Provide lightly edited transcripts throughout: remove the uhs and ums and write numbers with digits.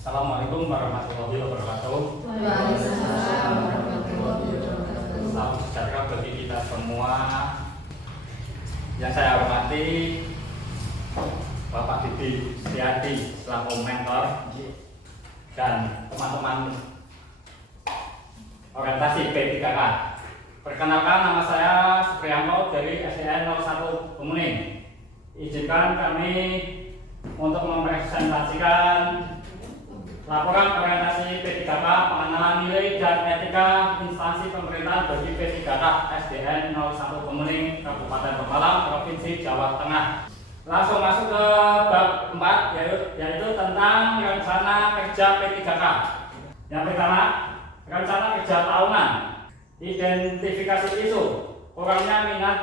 Assalamualaikum warahmatullahi wabarakatuh. Waalaikumsalam warahmatullahi wabarakatuh. Salam sejahtera bagi kita semua. Yang saya hormati Bapak Didi Setiadi selaku mentor dan teman-teman orientasi P3K. Perkenalkan, nama saya Supriyanto dari SDN 01 Kemuning. Izinkan kami untuk mempresentasikan laporan orientasi P3K pengenalan nilai dan etika instansi pemerintahan bagi P3K SDN 01 Kemuning, Kabupaten Pemalang, Provinsi Jawa Tengah. Langsung masuk ke bab 4, yaitu tentang rencana kerja P3K. Yang pertama, rencana kerja tahunan. Identifikasi isu kurangnya minat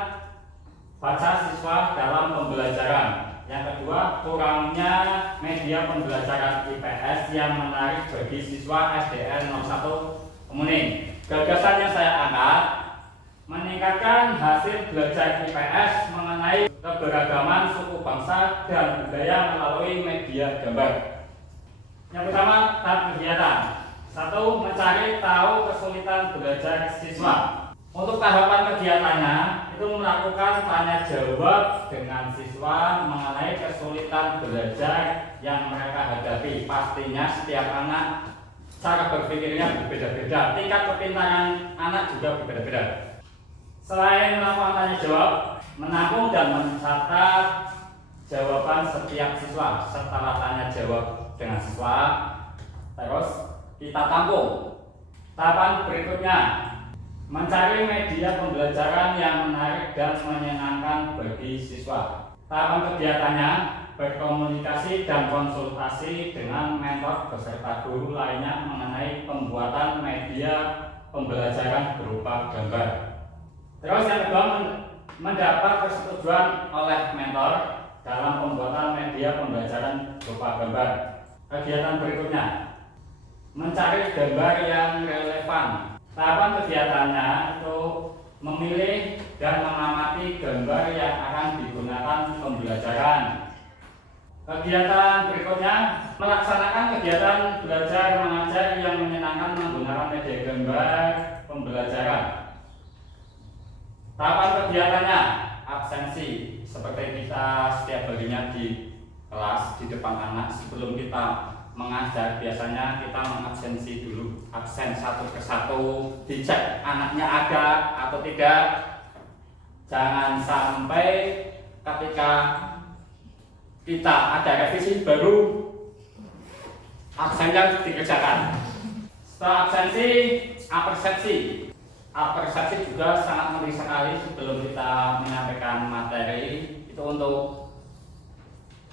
baca siswa dalam pembelajaran. Yang kedua, kurangnya media pembelajaran IPS yang menarik bagi siswa SDN 01 Kemuning. Gagasan yang saya angkat, meningkatkan hasil belajar IPS mengenai keberagaman suku bangsa dan budaya melalui media gambar. Yang pertama, tahap kegiatan. 1. Mencari tahu kesulitan belajar siswa. Untuk tahapan kegiatannya itu melakukan tanya jawab dengan siswa mengenai kesulitan belajar yang mereka hadapi. Pastinya setiap anak cara berpikirnya berbeda-beda, tingkat kepintaran anak juga berbeda-beda. Selain melakukan tanya jawab, menampung dan mencatat jawaban setiap siswa. Setelah tanya jawab dengan siswa, terus kita tampung. Tahapan berikutnya, mencari media pembelajaran yang menarik dan menyenangkan bagi siswa. Tahapan kegiatannya, berkomunikasi dan konsultasi dengan mentor beserta guru lainnya mengenai pembuatan media pembelajaran berupa gambar. Terus yang kedua, mendapat persetujuan oleh mentor dalam pembuatan media pembelajaran berupa gambar. Kegiatan berikutnya, mencari gambar yang relevan. Tahapan kegiatannya itu memilih dan mengamati gambar yang akan digunakan pembelajaran. Kegiatan berikutnya, melaksanakan kegiatan belajar mengajar yang menyenangkan menggunakan media gambar pembelajaran. Tahapan kegiatannya, absensi. Seperti kita setiap harinya di kelas, di depan anak, sebelum kita mengajar biasanya kita mengabsensi dulu, absen satu persatu, dicek anaknya ada atau tidak. Jangan sampai ketika kita ada revisi baru absennya dikerjakan. Setelah absensi, apersepsi. Apersepsi juga sangat penting sekali sebelum kita menyampaikan materi itu untuk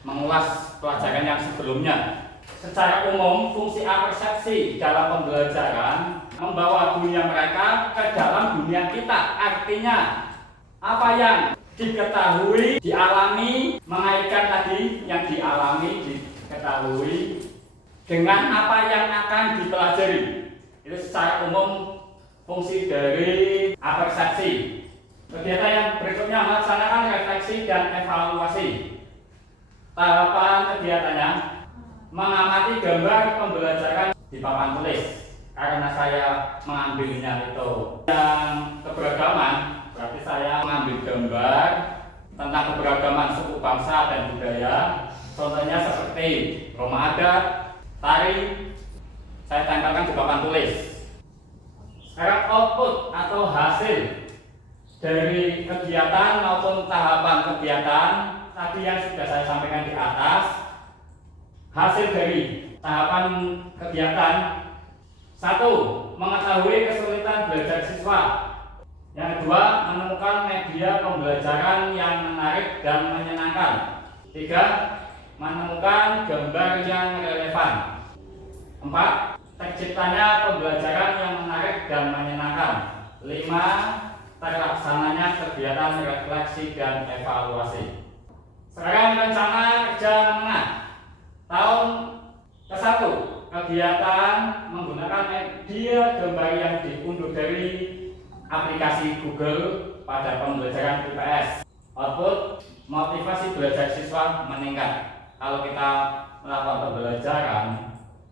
mengulas pelajaran yang sebelumnya. Secara umum, fungsi apersepsi dalam pembelajaran membawa dunia mereka ke dalam dunia kita. Artinya, apa yang diketahui, dialami, mengaitkan tadi yang dialami, diketahui dengan apa yang akan dipelajari. Itu secara umum fungsi dari apersepsi. Kegiatan yang berikutnya, melaksanakan refleksi dan evaluasi. Tahapan kegiatannya, mengamati gambar pembelajaran di papan tulis. Karena saya mengambilnya itu yang keberagaman, berarti saya mengambil gambar tentang keberagaman suku bangsa dan budaya. Contohnya seperti rumah adat, tari, saya tempelkan di papan tulis. Sekarang output atau hasil dari kegiatan maupun tahapan kegiatan tadi yang sudah saya sampaikan di atas. Hasil dari tahapan kegiatan, 1. Mengetahui kesulitan belajar siswa. Yang kedua, menemukan media pembelajaran yang menarik dan menyenangkan. 3. Menemukan gambar yang relevan. 4. Terciptanya pembelajaran yang menarik dan menyenangkan. 5. Terlaksananya kegiatan refleksi dan evaluasi. Sekarang rencana kerja menengah. Tahun ke-1, kegiatan menggunakan media gambar yang diunduh dari aplikasi Google pada pembelajaran IPS. Output, motivasi belajar siswa meningkat. Kalau kita melakukan pembelajaran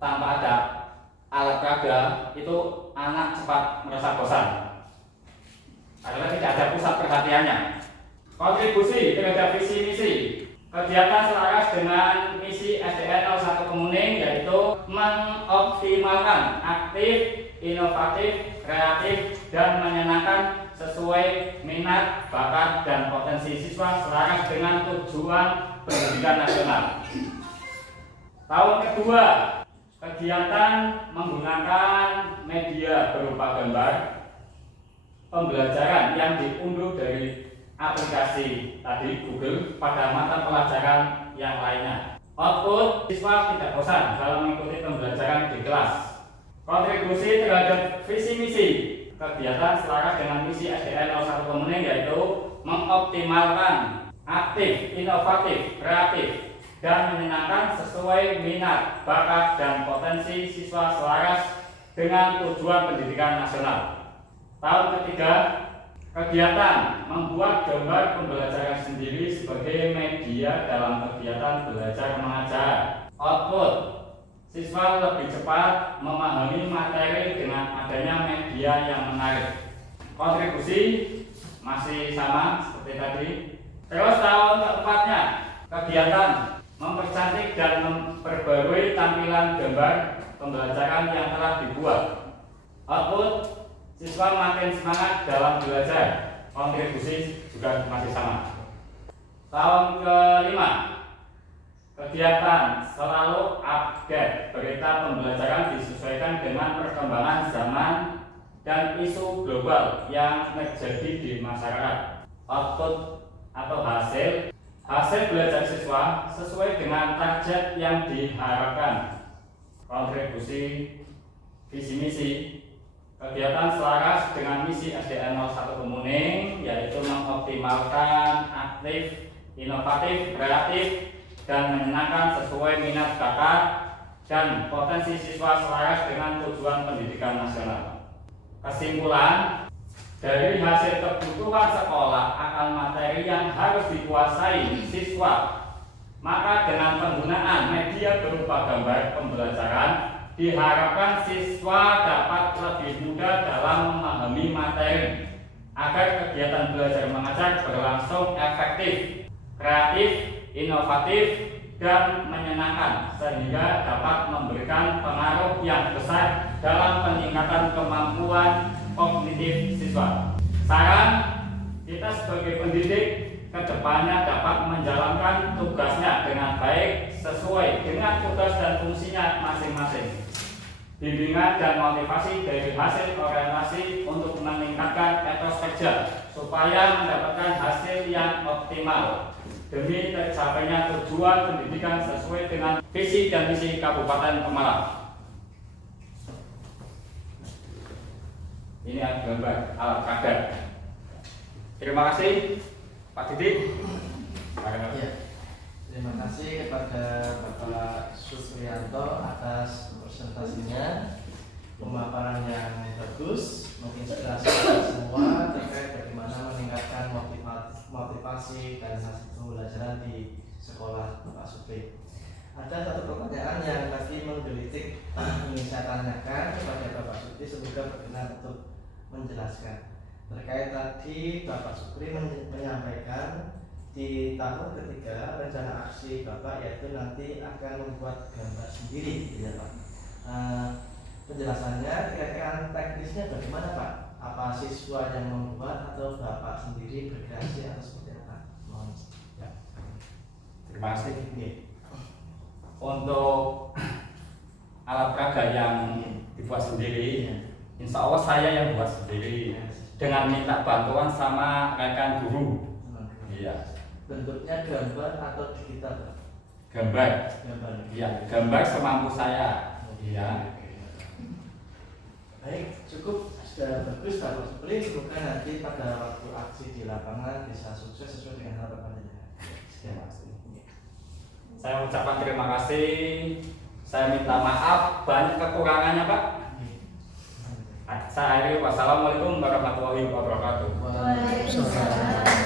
tanpa ada alat peraga itu anak cepat merasa bosan karena tidak ada pusat perhatiannya. Kontribusi terhadap visi misi kegiatan selaras dengan misi SDN 01 Kemuning yaitu mengoptimalkan aktif, inovatif, kreatif, dan menyenangkan sesuai minat, bakat, dan potensi siswa selaras dengan tujuan pendidikan nasional. Tahun kedua, kegiatan menggunakan media berupa gambar pembelajaran yang diunduh dari aplikasi tadi Google pada mata pelajaran yang lainnya. Output, siswa tidak bosan dalam mengikuti pembelajaran di kelas. Kontribusi terhadap visi misi kegiatan selaras dengan misi SDN 01 Kemuning yaitu mengoptimalkan aktif, inovatif, kreatif, dan menyenangkan sesuai minat, bakat, dan potensi siswa selaras dengan tujuan pendidikan nasional. Tahun ketiga, kegiatan membuat gambar pembelajaran sendiri sebagai media dalam kegiatan belajar mengajar. Output, siswa lebih cepat memahami materi dengan adanya media yang menarik. Kontribusi masih sama seperti tadi. Terus tahun keempatnya, kegiatan mempercantik dan memperbarui tampilan gambar pembelajaran yang telah dibuat. Output, siswa makin semangat dalam belajar. Kontribusi juga masih sama. Tahun kelima, kegiatan selalu update berita pembelajaran disesuaikan dengan perkembangan zaman dan isu global yang terjadi di masyarakat. Output atau hasil belajar siswa sesuai dengan target yang diharapkan. Kontribusi visi misi kegiatan selaras dengan misi SDN 01 Kemuning yaitu mengoptimalkan aktif, inovatif, kreatif, dan menyenangkan sesuai minat bakat dan potensi siswa selaras dengan tujuan pendidikan nasional. Kesimpulan, dari hasil kebutuhan sekolah akan materi yang harus dikuasai siswa, maka dengan penggunaan media berupa gambar pembelajaran diharapkan siswa dapat lebih mudah dalam memahami materi agar kegiatan belajar mengajar berlangsung efektif, kreatif, inovatif, dan menyenangkan sehingga dapat memberikan pengaruh yang besar dalam peningkatan kemampuan kognitif siswa. Saran, kita sebagai pendidik kedepannya dapat menjalankan tugasnya dengan baik sesuai dengan tugas dan fungsinya masing-masing. Bimbingan dan motivasi dari hasil orientasi untuk meningkatkan etos kerja supaya mendapatkan hasil yang optimal demi tercapainya tujuan pendidikan sesuai dengan visi dan misi Kabupaten Pemalang. Ini adalah gambar alat peraga. Terima kasih Pak Didik. Ya, terima kasih kepada Bapak Supriyanto atas presentasinya, pemaparan yang bagus, menginspirasi kita semua terkait bagaimana meningkatkan motivasi dan hasil pembelajaran di sekolah Bapak Supri. Ada satu pertanyaan yang tadi menggelitik ingin saya tanyakan kepada Bapak Supri, semoga berkenan untuk menjelaskan. Terkait tadi Bapak Supri menyampaikan di tahun ketiga rencana aksi Bapak yaitu nanti akan membuat gambar sendiri, ya Pak. Penjelasannya kira-kira teknisnya bagaimana Pak? Apa siswa yang membuat atau Bapak sendiri berkreasi atau seperti apa? Mohon. Ya. Terima kasih. Oke. Untuk alat peraga yang dibuat sendiri, insya Allah saya yang buat sendiri dengan minta bantuan sama rekan guru. Iya. Bentuknya gambar atau digital Pak? Gambar. Gambar. Iya, gambar semampu saya. Iya. Baik, cukup sudah bagus Bapak Supri. Semoga nanti pada waktu aksi di lapangan bisa sukses sesuai dengan harapan Anda. Terima kasih. Saya ucapkan terima kasih. Saya minta maaf banyak kekurangannya Pak. Saya akhiri. Wassalamualaikum warahmatullahi wabarakatuh. Waalaikumsalam.